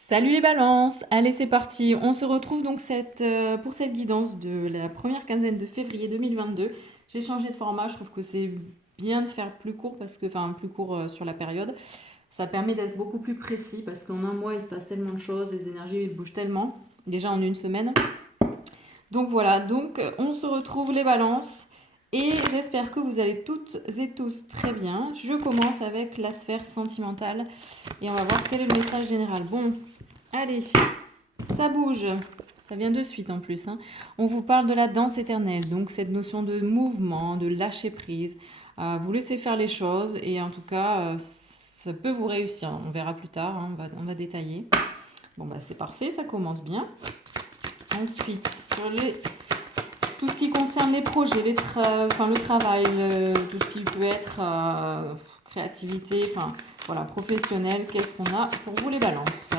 Salut les balances! Allez, c'est parti. On se retrouve donc pour cette guidance de la première quinzaine de février 2022. J'ai changé de format, je trouve que c'est bien de faire plus court enfin plus court sur la période. Ça permet d'être beaucoup plus précis parce qu'en un mois il se passe tellement de choses, les énergies bougent tellement, déjà en une semaine. Donc voilà, on se retrouve les balances et j'espère que vous allez toutes et tous très bien. Je commence avec la sphère sentimentale et on va voir quel est le message général. Bon, allez, ça bouge. Ça vient de suite en plus, hein. On vous parle de la danse éternelle, donc cette notion de mouvement, de lâcher prise. Vous laissez faire les choses et en tout cas, ça peut vous réussir. On verra plus tard, hein, on va détailler. Bon, bah c'est parfait, ça commence bien. Ensuite, tout ce qui concerne les projets, le travail, tout ce qui peut être créativité, enfin voilà, professionnel, qu'est-ce qu'on a pour vous les balances?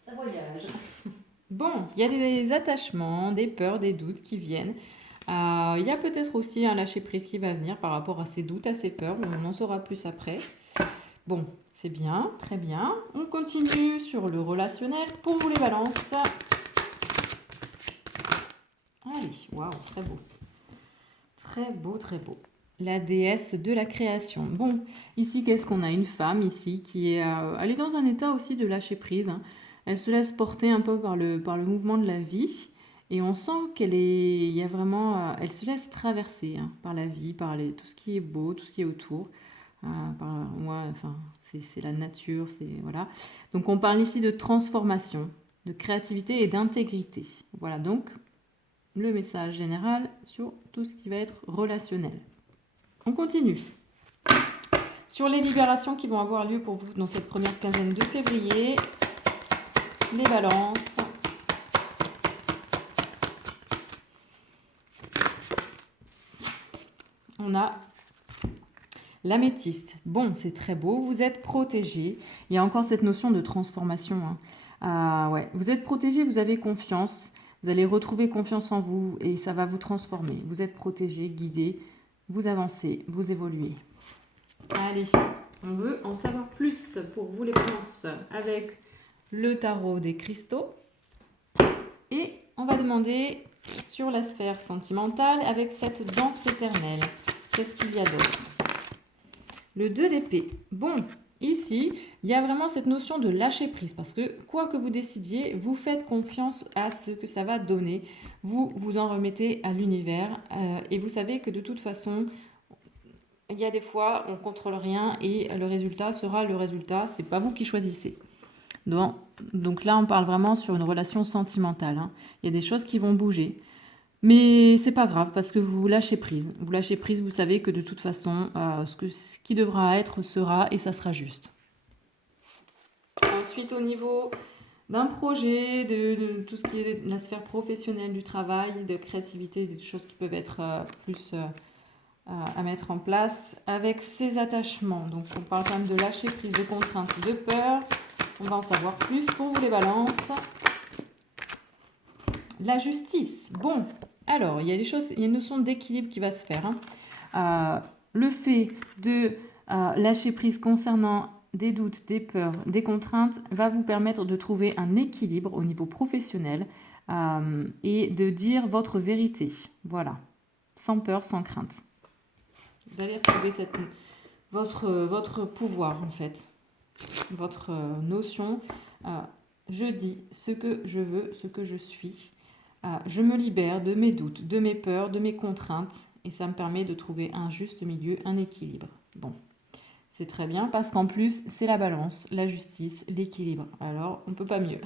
Ça voyage. Bon, il y a des attachements, des peurs, des doutes qui viennent. Il y a peut-être aussi un lâcher-prise qui va venir par rapport à ces doutes, à ces peurs. On en saura plus après. Bon, c'est bien, très bien. On continue sur le relationnel pour vous les balances. Allez, waouh, très beau. Très beau, très beau. La déesse de la création. Bon, ici, qu'est-ce qu'on a? Une femme ici qui est, elle est dans un état aussi de lâcher prise, hein. Elle se laisse porter un peu par le mouvement de la vie. Et on sent il y a vraiment, elle se laisse traverser, hein, par la vie, tout ce qui est beau, tout ce qui est autour. Enfin, c'est la nature, voilà. Donc on parle ici de transformation, de créativité et d'intégrité. Voilà donc le message général sur tout ce qui va être relationnel. On continue. Sur les libérations qui vont avoir lieu pour vous dans cette première quinzaine de février, les balances. On a l'améthyste. Bon, c'est très beau, vous êtes protégé. Il y a encore cette notion de transformation, hein. Ouais. Vous êtes protégé, vous avez confiance. Vous allez retrouver confiance en vous et ça va vous transformer. Vous êtes protégé, guidé, vous avancez, vous évoluez. Allez, on veut en savoir plus pour vous les balances avec le tarot des cristaux. Et on va demander sur la sphère sentimentale avec cette danse éternelle. Qu'est-ce qu'il y a d'autre? Le 2 d'épée. Bon, ici, il y a vraiment cette notion de lâcher prise parce que quoi que vous décidiez, vous faites confiance à ce que ça va donner. Vous vous en remettez à l'univers et vous savez que de toute façon, il y a des fois, on ne contrôle rien et le résultat sera le résultat. C'est pas vous qui choisissez. Donc là, on parle vraiment sur une relation sentimentale, hein. Il y a des choses qui vont bouger. Mais c'est pas grave parce que vous lâchez prise. Vous lâchez prise, vous savez que de toute façon, ce qui devra être sera et ça sera juste. Ensuite, au niveau d'un projet, de tout ce qui est la sphère professionnelle du travail, de créativité, des choses qui peuvent être plus à mettre en place avec ces attachements. Donc, on parle quand même de lâcher prise, de contraintes, de peur. On va en savoir plus pour vous les balances. La justice. Bon, alors, il y a une notion d'équilibre qui va se faire, hein. Le fait de lâcher prise concernant des doutes, des peurs, des contraintes va vous permettre de trouver un équilibre au niveau professionnel et de dire votre vérité. Voilà, sans peur, sans crainte. Vous allez retrouver votre pouvoir en fait, votre notion. Je dis ce que je veux, ce que je suis. Je me libère de mes doutes, de mes peurs, de mes contraintes et ça me permet de trouver un juste milieu, un équilibre. Bon, c'est très bien parce qu'en plus, c'est la balance, la justice, l'équilibre. Alors, on ne peut pas mieux.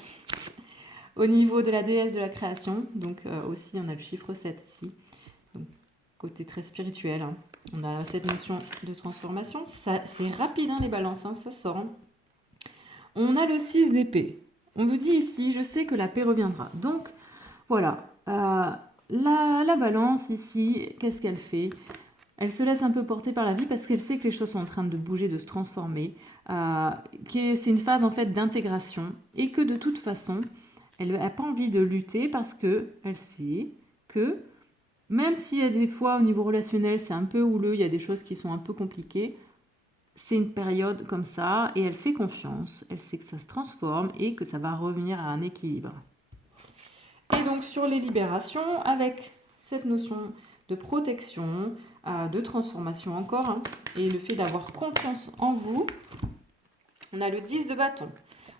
Au niveau de la déesse de la création, donc aussi, on a le chiffre 7 ici. Donc, côté très spirituel, hein. On a cette notion de transformation. Ça, c'est rapide, hein, les balances, hein, ça sort, hein. On a le 6 d'épée. On vous dit ici, je sais que la paix reviendra. Donc, voilà. La balance ici, qu'est-ce qu'elle fait? Elle se laisse un peu porter par la vie parce qu'elle sait que les choses sont en train de bouger, de se transformer, c'est une phase en fait d'intégration et que de toute façon, elle n'a pas envie de lutter parce qu'elle sait que même s'il y a des fois au niveau relationnel c'est un peu houleux, il y a des choses qui sont un peu compliquées, c'est une période comme ça et elle fait confiance, elle sait que ça se transforme et que ça va revenir à un équilibre. Et donc sur les libérations, avec cette notion de protection, de transformation encore, hein, et le fait d'avoir confiance en vous, on a le 10 de bâton.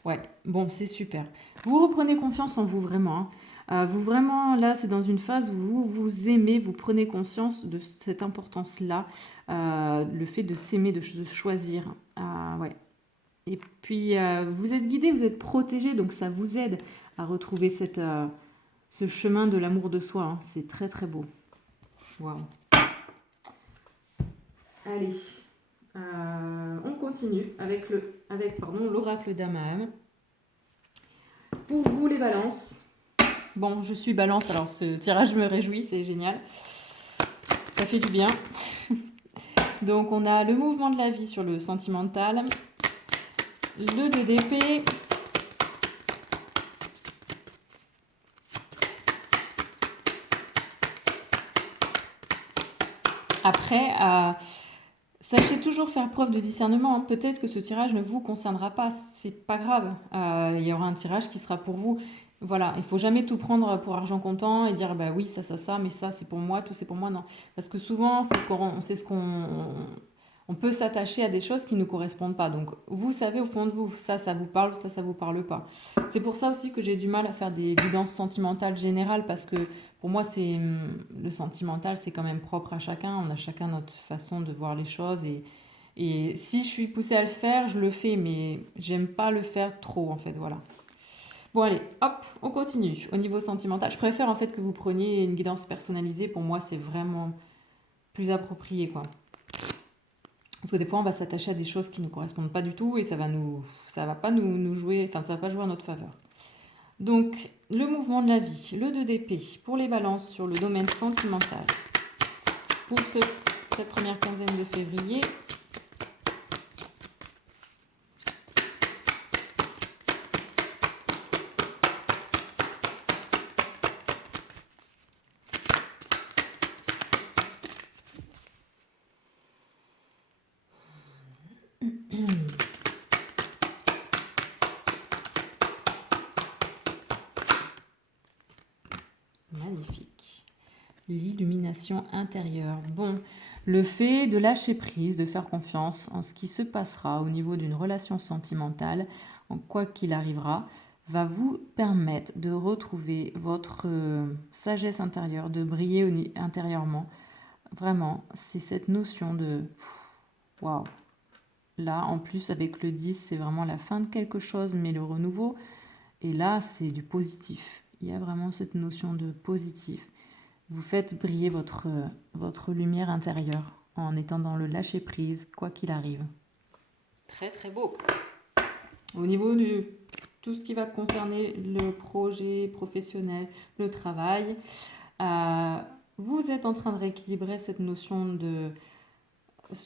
Ouais, bon, c'est super. Vous reprenez confiance en vous vraiment. Hein. Vous vraiment, là, c'est dans une phase où vous vous aimez, vous prenez conscience de cette importance-là, le fait de s'aimer, de choisir. Ouais. Et puis, vous êtes guidé, vous êtes protégé, donc ça vous aide à retrouver ce chemin de l'amour de soi. Hein. C'est très, très beau. Waouh. Allez, on continue avec l'oracle d'Amaam. Pour vous les balances, bon je suis balance, alors ce tirage me réjouit, c'est génial, ça fait du bien. Donc on a le mouvement de la vie sur le sentimental, le 2 d'épée, après sachez toujours faire preuve de discernement. Hein. Peut-être que ce tirage ne vous concernera pas, c'est pas grave. Il y aura un tirage qui sera pour vous. Voilà, il faut jamais tout prendre pour argent comptant et dire bah oui ça, mais ça c'est pour moi, tout c'est pour moi. Non, parce que souvent on peut s'attacher à des choses qui ne correspondent pas. Donc vous savez au fond de vous, ça vous parle, ça vous parle pas. C'est pour ça aussi que j'ai du mal à faire des guidances sentimentales générales parce que pour moi, le sentimental, c'est quand même propre à chacun. On a chacun notre façon de voir les choses. Et si je suis poussée à le faire, je le fais. Mais j'aime pas le faire trop, en fait. Voilà. Bon, allez, hop, on continue. Au niveau sentimental, je préfère en fait que vous preniez une guidance personnalisée. Pour moi, c'est vraiment plus approprié, quoi. Parce que des fois, on va s'attacher à des choses qui ne correspondent pas du tout et ça va pas nous jouer, enfin, ça va pas jouer en notre faveur. Donc, le mouvement de la vie, le 2 d'épée pour les balances sur le domaine sentimental. Pour cette première quinzaine de février. Magnifique. L'illumination intérieure. Bon, le fait de lâcher prise, de faire confiance en ce qui se passera au niveau d'une relation sentimentale, en quoi qu'il arrivera, va vous permettre de retrouver votre sagesse intérieure, de briller intérieurement. Vraiment, c'est cette notion de waouh. Là, en plus, avec le 10, c'est vraiment la fin de quelque chose, mais le renouveau. Et là, c'est du positif. Il y a vraiment cette notion de positif. Vous faites briller votre lumière intérieure en étant dans le lâcher-prise, quoi qu'il arrive. Très, très beau. Au niveau de tout ce qui va concerner le projet professionnel, le travail, vous êtes en train de rééquilibrer cette notion de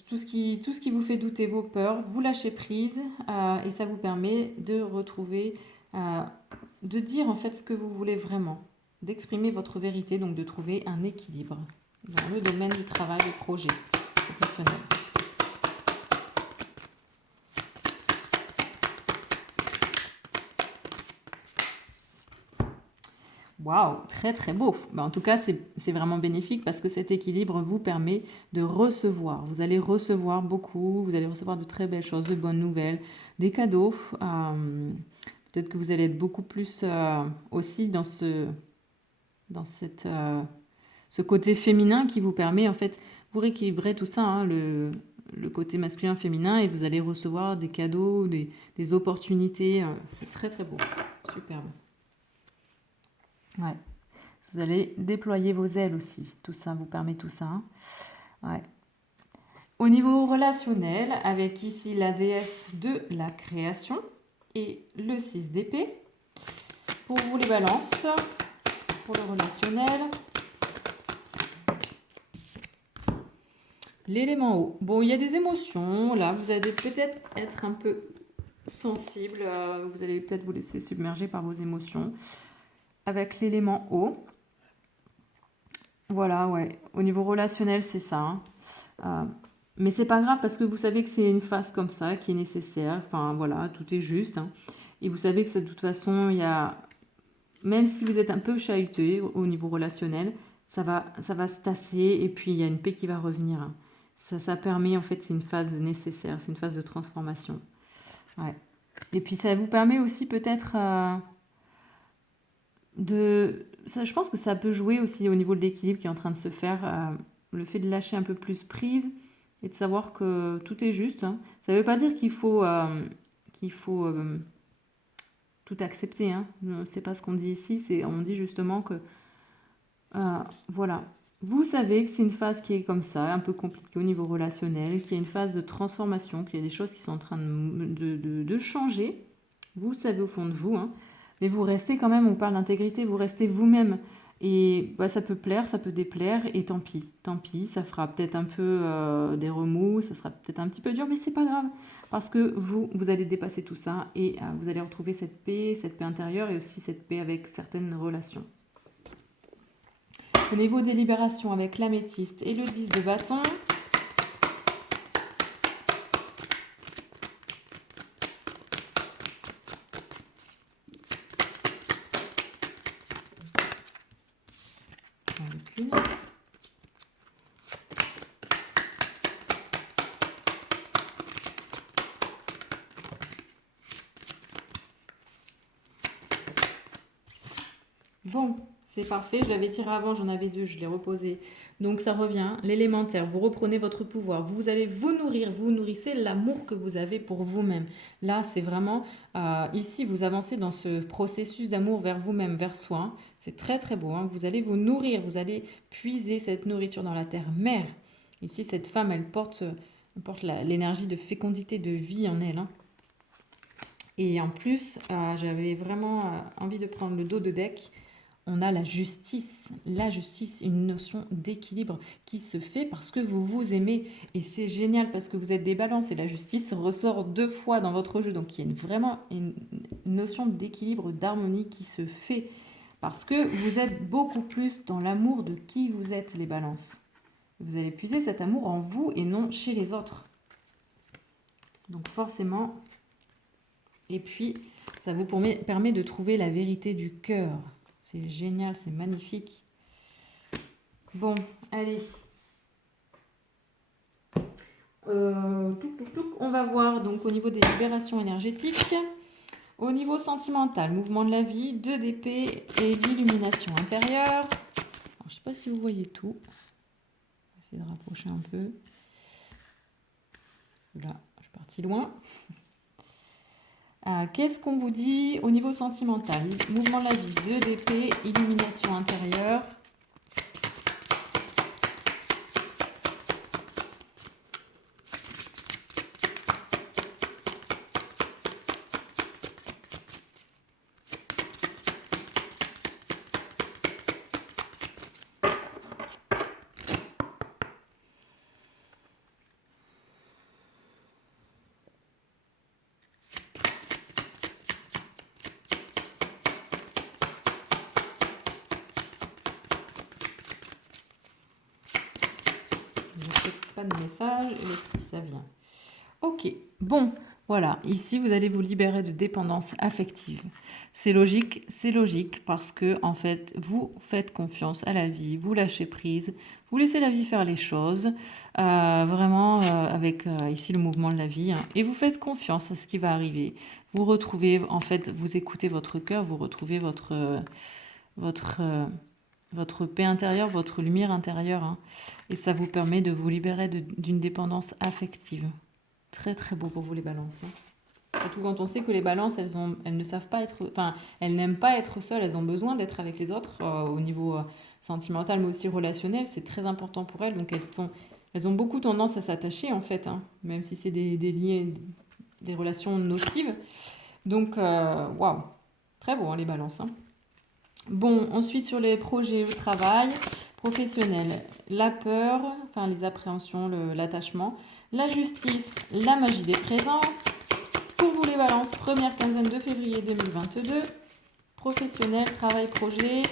tout ce qui vous fait douter vos peurs, vous lâchez prise et ça vous permet de retrouver, de dire en fait ce que vous voulez vraiment, d'exprimer votre vérité, donc de trouver un équilibre dans le domaine du travail, du projet professionnel. Waouh, très très beau. En tout cas, c'est vraiment bénéfique parce que cet équilibre vous permet de recevoir. Vous allez recevoir beaucoup, vous allez recevoir de très belles choses, de bonnes nouvelles, des cadeaux. Peut-être que vous allez être beaucoup plus aussi dans ce côté féminin qui vous permet, en fait, vous rééquilibrez tout ça, hein, le côté masculin-féminin et vous allez recevoir des cadeaux, des opportunités. C'est très très beau, superbe. Ouais. Vous allez déployer vos ailes aussi. Tout ça vous permet tout ça. Hein. Ouais. Au niveau relationnel, avec ici la déesse de la création et le 6 d'épée. Pour vous les balances, pour le relationnel. L'élément eau. Bon, il y a des émotions. Là, vous allez peut-être être un peu sensible. Vous allez peut-être vous laisser submerger par vos émotions. Avec l'élément eau. Voilà, ouais. Au niveau relationnel, c'est ça. Hein. Mais c'est pas grave parce que vous savez que c'est une phase comme ça qui est nécessaire. Enfin, voilà, tout est juste. Hein. Et vous savez que de toute façon, il y a... Même si vous êtes un peu chahuté au niveau relationnel, ça va se tasser et puis il y a une paix qui va revenir. Hein. Ça permet, en fait, c'est une phase nécessaire, c'est une phase de transformation. Ouais. Et puis ça vous permet aussi peut-être je pense que ça peut jouer aussi au niveau de l'équilibre qui est en train de se faire. Le fait de lâcher un peu plus prise et de savoir que tout est juste. Hein. Ça ne veut pas dire qu'il faut tout accepter. Hein. C'est pas ce qu'on dit ici. On dit justement que voilà. Vous savez que c'est une phase qui est comme ça, un peu compliquée au niveau relationnel, qu'il y a une phase de transformation, qu'il y a des choses qui sont en train de changer. Vous le savez au fond de vous, hein. Mais vous restez quand même, on parle d'intégrité, vous restez vous-même. Et bah, ça peut plaire, ça peut déplaire, et tant pis, ça fera peut-être un peu des remous, ça sera peut-être un petit peu dur, mais c'est pas grave, parce que vous allez dépasser tout ça, et vous allez retrouver cette paix intérieure, et aussi cette paix avec certaines relations. Au niveau des libérations avec l'améthyste et le 10 de bâton, bon, c'est parfait, je l'avais tiré avant, j'en avais 2, je l'ai reposé. Donc ça revient, l'élémentaire, vous reprenez votre pouvoir, vous allez vous nourrir, vous nourrissez l'amour que vous avez pour vous-même. Là, c'est vraiment, ici, vous avancez dans ce processus d'amour vers vous-même, vers soi. Hein. C'est très très beau, hein. Vous allez vous nourrir, vous allez puiser cette nourriture dans la terre-mère. Ici, cette femme, elle porte l'énergie de fécondité, de vie en elle. Hein. Et en plus, j'avais vraiment envie de prendre le dos de deck. On a la justice, une notion d'équilibre qui se fait parce que vous vous aimez. Et c'est génial parce que vous êtes des balances et la justice ressort 2 fois dans votre jeu. Donc il y a vraiment une notion d'équilibre, d'harmonie qui se fait parce que vous êtes beaucoup plus dans l'amour de qui vous êtes, les balances. Vous allez puiser cet amour en vous et non chez les autres. Donc forcément, et puis ça vous permet de trouver la vérité du cœur. C'est génial, c'est magnifique. Bon, allez. On va voir donc au niveau des libérations énergétiques. Au niveau sentimental, mouvement de la vie, 2 d'épée et l'illumination intérieure. Alors, je ne sais pas si vous voyez tout. Je vais essayer de rapprocher un peu. Là, je suis partie loin. Qu'est-ce qu'on vous dit au niveau sentimental? Mouvement de la vie, 2 d'épée, illumination intérieure. Pas de message et si ça vient. Ok, bon, voilà, ici vous allez vous libérer de dépendance affective. C'est logique parce que en fait vous faites confiance à la vie, vous lâchez prise, vous laissez la vie faire les choses, vraiment avec ici le mouvement de la vie, hein, et vous faites confiance à ce qui va arriver. Vous retrouvez, en fait, vous écoutez votre cœur, vous retrouvez votre paix intérieure, votre lumière intérieure, hein, et ça vous permet de vous libérer d'une dépendance affective. Très très beau pour vous les balances. Hein. Surtout quand on sait que les balances, elles ne savent pas être, enfin, elles n'aiment pas être seules, elles ont besoin d'être avec les autres au niveau sentimental, mais aussi relationnel. C'est très important pour elles, donc elles ont beaucoup tendance à s'attacher en fait, hein, même si c'est des liens, des relations nocives. Donc, waouh, très beau hein, les balances. Hein. Bon, ensuite sur les projets au travail Professionnel, la peur, enfin les appréhensions, l'attachement. La justice, la magie des présents. Pour vous les balances, première quinzaine de février 2022. Professionnel, travail, projet.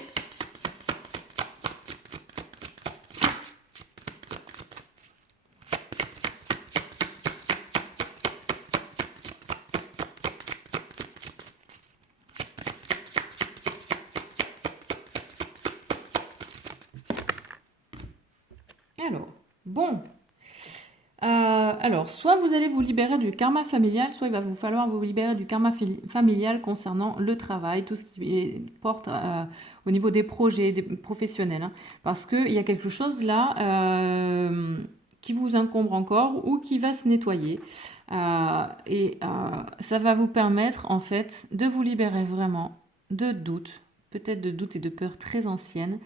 Alors, bon. Alors, soit vous allez vous libérer du karma familial, soit il va vous falloir vous libérer du karma familial concernant le travail, tout ce qui porte au niveau des projets des professionnels. Hein, parce qu'il y a quelque chose là qui vous incombe encore ou qui va se nettoyer. Ça va vous permettre en fait de vous libérer vraiment de doutes, peut-être de doutes et de peurs très anciennes.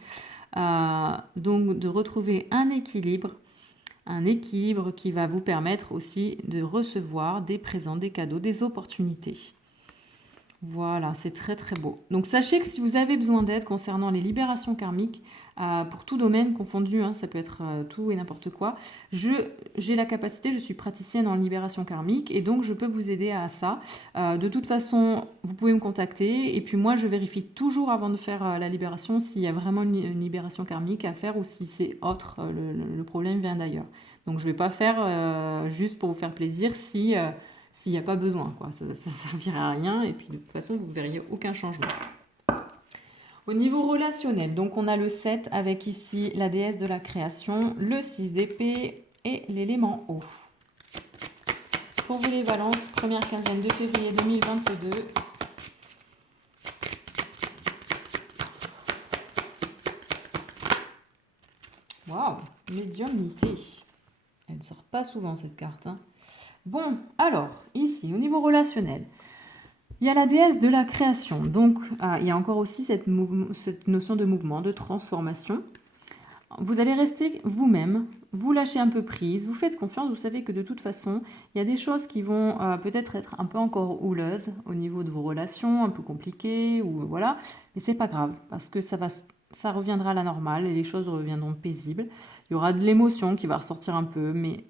Donc de retrouver un équilibre qui va vous permettre aussi de recevoir des présents, des cadeaux, des opportunités. Voilà, c'est très très beau. Donc sachez que si vous avez besoin d'aide concernant les libérations karmiques, pour tout domaine confondu, hein, ça peut être tout et n'importe quoi, j'ai la capacité, je suis praticienne en libération karmique et donc je peux vous aider à ça. De toute façon, vous pouvez me contacter et puis moi je vérifie toujours avant de faire la libération s'il y a vraiment une libération karmique à faire ou si c'est autre, le problème vient d'ailleurs. Donc je ne vais pas faire juste pour vous faire plaisir s'il n'y a pas besoin, quoi. Ça ne servirait à rien et puis de toute façon vous ne verriez aucun changement. Au niveau relationnel, donc on a le 7 avec ici la déesse de la création, le 6 d'épée et l'élément eau. Pour vous les balances, première quinzaine de février 2022. Waouh, médiumnité. Elle ne sort pas souvent cette carte. Hein. Bon, alors, ici, au niveau relationnel, il y a la déesse de la création. Donc, il y a encore aussi cette notion de mouvement, de transformation. Vous allez rester vous-même, vous lâchez un peu prise, vous faites confiance, vous savez que de toute façon, il y a des choses qui vont peut-être être un peu encore houleuses au niveau de vos relations, un peu compliquées, ou voilà, mais c'est pas grave, parce que ça reviendra à la normale et les choses reviendront paisibles. Il y aura de l'émotion qui va ressortir un peu, mais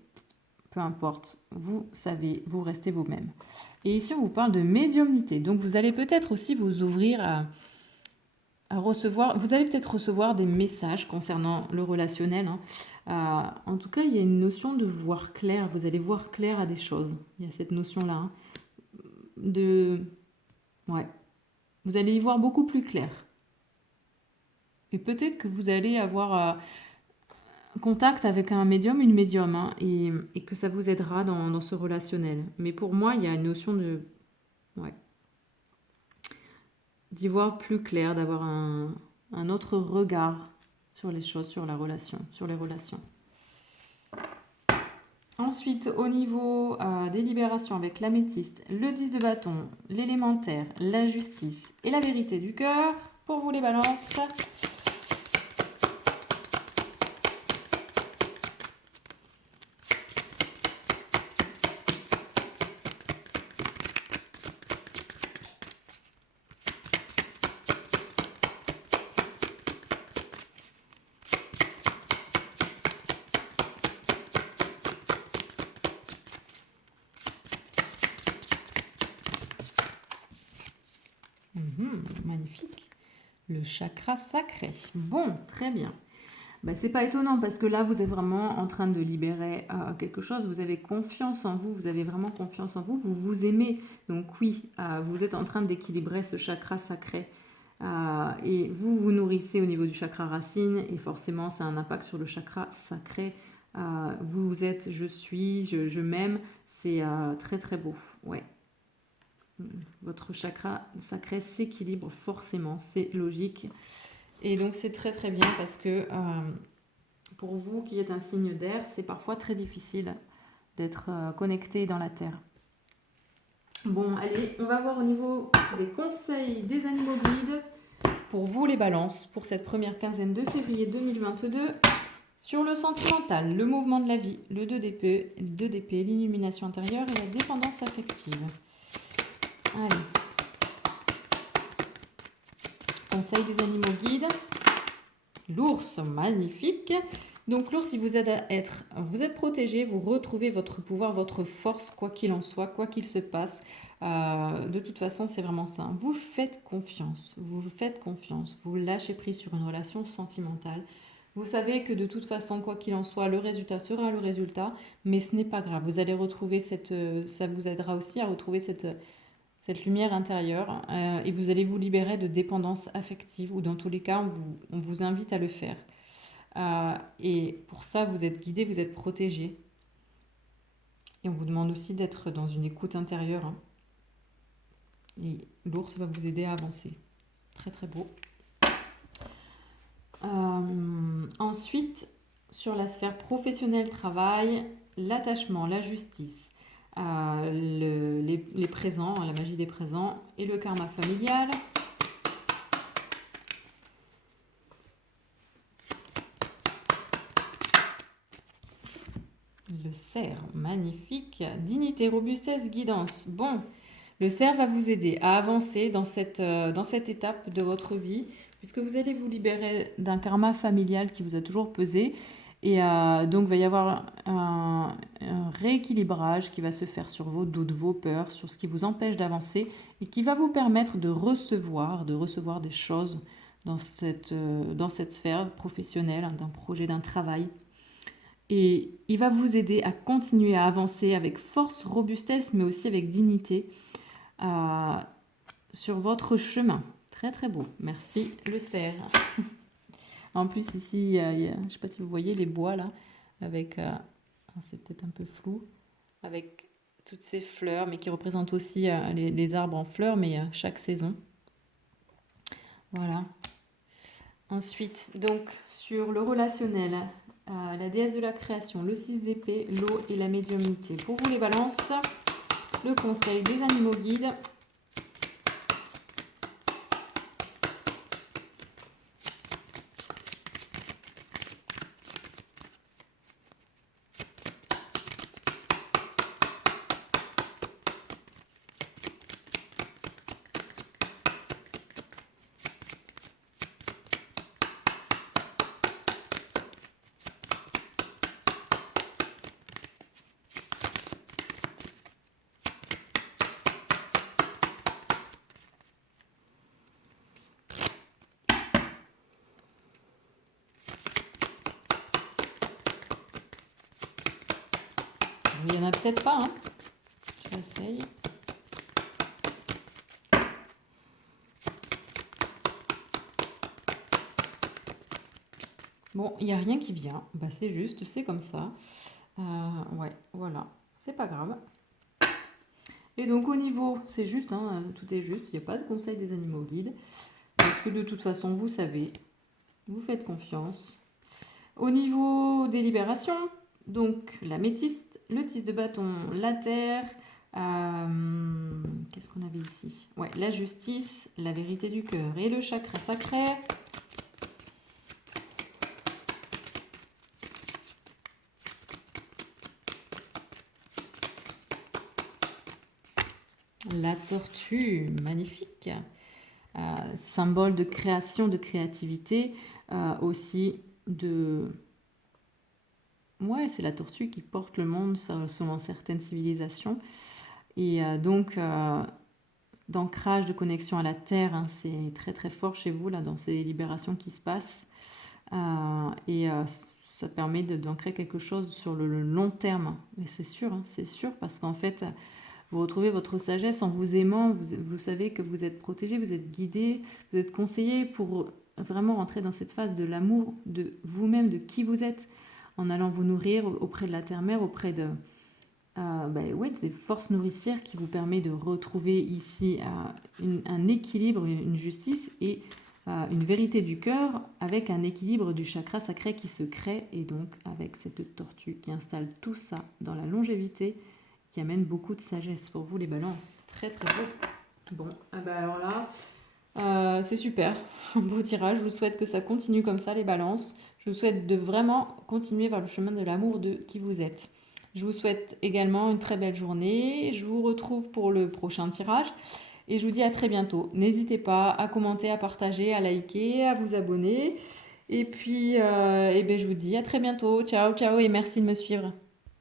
peu importe, vous savez, vous restez vous-même. Et ici, on vous parle de médiumnité. Donc, vous allez peut-être aussi vous ouvrir à recevoir, vous allez peut-être recevoir des messages concernant le relationnel. Hein. En tout cas, il y a une notion de voir clair. Vous allez voir clair à des choses. Il y a cette notion-là. Hein, ouais. Vous allez y voir beaucoup plus clair. Et peut-être que vous allez avoir contact avec un médium, une médium, hein, et que ça vous aidera dans ce relationnel. Mais pour moi, il y a une notion de... Ouais. D'y voir plus clair, d'avoir un autre regard sur les choses, sur la relation, sur les relations. Ensuite, au niveau des libérations avec l'améthyste, le 10 de bâton, l'élémentaire, la justice et la vérité du cœur. Pour vous les balances. Magnifique. Le chakra sacré. Bon, très bien. C'est pas étonnant parce que là, vous êtes vraiment en train de libérer quelque chose. Vous avez confiance en vous. Vous avez vraiment confiance en vous. Vous vous aimez. Donc oui, vous êtes en train d'équilibrer ce chakra sacré. Et vous vous nourrissez au niveau du chakra racine. Et forcément, ça a un impact sur le chakra sacré. Vous êtes, je suis, je m'aime. C'est très très beau. Ouais. Votre chakra sacré s'équilibre forcément, c'est logique. Et donc c'est très très bien parce que pour vous qui êtes un signe d'air, c'est parfois très difficile d'être connecté dans la terre. Bon, allez, on va voir au niveau des conseils des animaux guides pour vous les balances pour cette première quinzaine de février 2022. Sur le sentimental, le mouvement de la vie, le 2 d'épée, l'illumination intérieure et la dépendance affective. Allez. Conseil des animaux guides. L'ours, magnifique. Donc l'ours, il vous aide à être, vous êtes protégé, vous retrouvez votre pouvoir, votre force, quoi qu'il en soit, quoi qu'il se passe. De toute façon, c'est vraiment ça. Vous faites confiance, vous lâchez prise sur une relation sentimentale. Vous savez que de toute façon, quoi qu'il en soit, le résultat sera le résultat, mais ce n'est pas grave. Vous allez retrouver ça vous aidera aussi à retrouver cette lumière intérieure et vous allez vous libérer de dépendance affective ou dans tous les cas, on vous invite à le faire. Et pour ça, vous êtes guidé, vous êtes protégé. Et on vous demande aussi d'être dans une écoute intérieure, hein. Et l'ours va vous aider à avancer. Très très beau. Ensuite, sur la sphère professionnelle, travail, l'attachement, la justice, les présents, la magie des présents et le karma familial. Le cerf, magnifique. Dignité, robustesse, guidance. Bon, le cerf va vous aider à avancer dans cette étape de votre vie, puisque vous allez vous libérer d'un karma familial qui vous a toujours pesé. Et donc, il va y avoir un rééquilibrage qui va se faire sur vos doutes, vos peurs, sur ce qui vous empêche d'avancer et qui va vous permettre de recevoir des choses dans cette sphère professionnelle, hein, d'un projet, d'un travail. Et il va vous aider à continuer à avancer avec force, robustesse, mais aussi avec dignité sur votre chemin. Très très beau. Merci le cerf. En plus ici, je ne sais pas si vous voyez les bois là, avec, c'est peut-être un peu flou, avec toutes ces fleurs, mais qui représentent aussi les arbres en fleurs, mais chaque saison. Voilà. Ensuite, donc sur le relationnel, la déesse de la création, le 6 d'épée, l'eau et la médiumnité. Pour vous les balances, le conseil des animaux guides. Il n'y en a peut-être pas, hein. J'essaye. Bon, il n'y a rien qui vient. Bah, c'est juste, c'est comme ça. Ouais, voilà. C'est pas grave. Et donc au niveau, c'est juste, hein, tout est juste. Il n'y a pas de conseil des animaux guides. Parce que de toute façon, vous savez, vous faites confiance. Au niveau des libérations, donc l'améthyste, le 10 de bâton, la terre, qu'est-ce qu'on avait ici? Ouais, la justice, la vérité du cœur et le chakra sacré. La tortue, magnifique. Symbole de création, de créativité, aussi de... Ouais, c'est la tortue qui porte le monde selon certaines civilisations. Et donc, d'ancrage, de connexion à la terre, hein, c'est très très fort chez vous, là, dans ces libérations qui se passent. Ça permet d'ancrer quelque chose sur le long terme. Mais c'est sûr, hein, parce qu'en fait, vous retrouvez votre sagesse en vous aimant, vous savez que vous êtes protégé, vous êtes guidé, vous êtes conseillé pour vraiment rentrer dans cette phase de l'amour de vous-même, de qui vous êtes, en allant vous nourrir auprès de la terre-mère, auprès de ces forces nourricières qui vous permet de retrouver ici un équilibre, une justice et une vérité du cœur avec un équilibre du chakra sacré qui se crée et donc avec cette tortue qui installe tout ça dans la longévité qui amène beaucoup de sagesse pour vous les balances. Très très beau. Bon, alors là, c'est super. Un beau tirage. Je vous souhaite que ça continue comme ça les balances. Je vous souhaite de vraiment continuer vers le chemin de l'amour de qui vous êtes. Je vous souhaite également une très belle journée. Je vous retrouve pour le prochain tirage. Et je vous dis à très bientôt. N'hésitez pas à commenter, à partager, à liker, à vous abonner. Et puis, eh ben, je vous dis à très bientôt. Ciao, ciao et merci de me suivre.